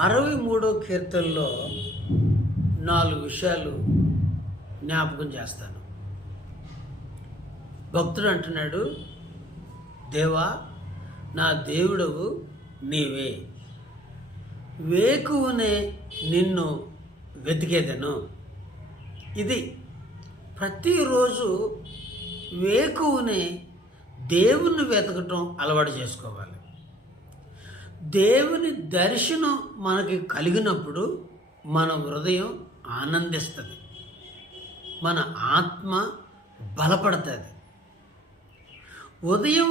63వ కీర్తనలో 4 విషయాలు జ్ఞాపకం చేస్తాను. భక్తుడు అంటున్నాడు, దేవా నా దేవుడవు నీవే, వేకువనే నిన్ను వెతికేదను. ఇది ప్రతిరోజు వేకువనే దేవుణ్ణి వెతకటం అలవాటు చేసుకోవాలి. దేవుని దర్శనం మనకి కలిగినప్పుడు మన హృదయం ఆనందిస్తుంది, మన ఆత్మ బలపడుతుంది. ఉదయం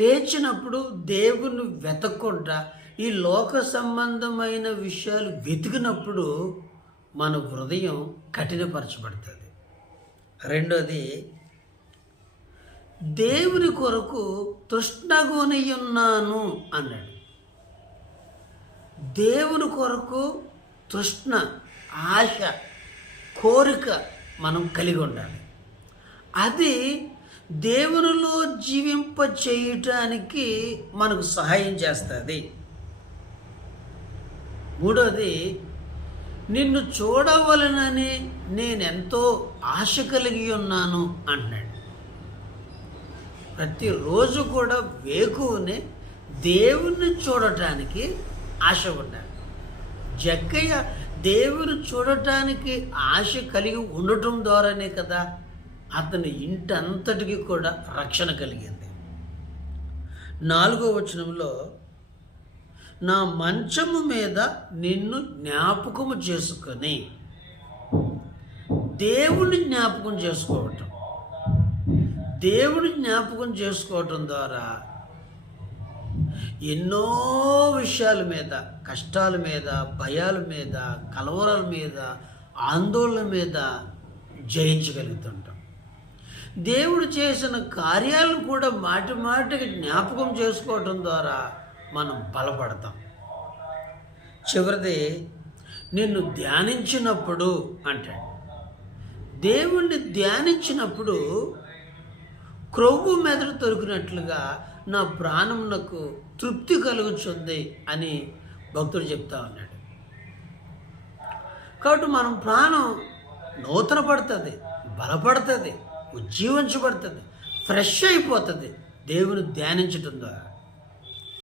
లేచినప్పుడు దేవుని వెతకకుండా ఈ లోక సంబంధమైన విషయాలు వెతికినప్పుడు మన హృదయం కఠినపరచబడుతుంది. రెండోది, దేవుని కొరకు తృష్ణగొనియున్నాను అన్నాడు. దేవుని కొరకు తృష్ణ, ఆశ, కోరిక మనం కలిగి ఉండాలి. అది దేవునిలో జీవింప చేయటానికి మనకు సహాయం చేస్తుంది. మూడోది, నిన్ను చూడవలనని నేనెంతో ఆశ కలిగి ఉన్నాను అంటున్నాడు. ప్రతిరోజు కూడా వేకువనే దేవుణ్ణి చూడటానికి ఆశ ఉండాలి. జక్కయ్య దేవుని చూడటానికి ఆశ కలిగి ఉండటం ద్వారానే కదా అతని ఇంటంతటికి కూడా రక్షణ కలిగింది. 4వ వచనంలో, నా మంచము మీద నిన్ను జ్ఞాపకము చేసుకొని, దేవుని జ్ఞాపకం చేసుకోవటం. దేవుని జ్ఞాపకం చేసుకోవటం ద్వారా ఎన్నో విషయాల మీద, కష్టాల మీద, భయాల మీద, కలవరాల మీద, ఆందోళన మీద జయించగలుగుతుంటాం. దేవుడు చేసిన కార్యాలను కూడా మాటి మాటికి జ్ఞాపకం చేసుకోవటం ద్వారా మనం బలపడతాం. చివరిది, నిన్ను ధ్యానించినప్పుడు అంటాడు. దేవుణ్ణి ధ్యానించినప్పుడు క్రొవ్వు మెదడు తొరికినట్లుగా నా ప్రాణమునకు తృప్తి కలుగుతుంది అని భక్తుడు చెప్తా ఉన్నాడు. కాబట్టి మనం ప్రాణం నూతన పడుతుంది, బలపడుతుంది, ఉజ్జీవించబడుతుంది, ఫ్రెష్ అయిపోతుంది దేవుని ధ్యానించటం ద్వారా.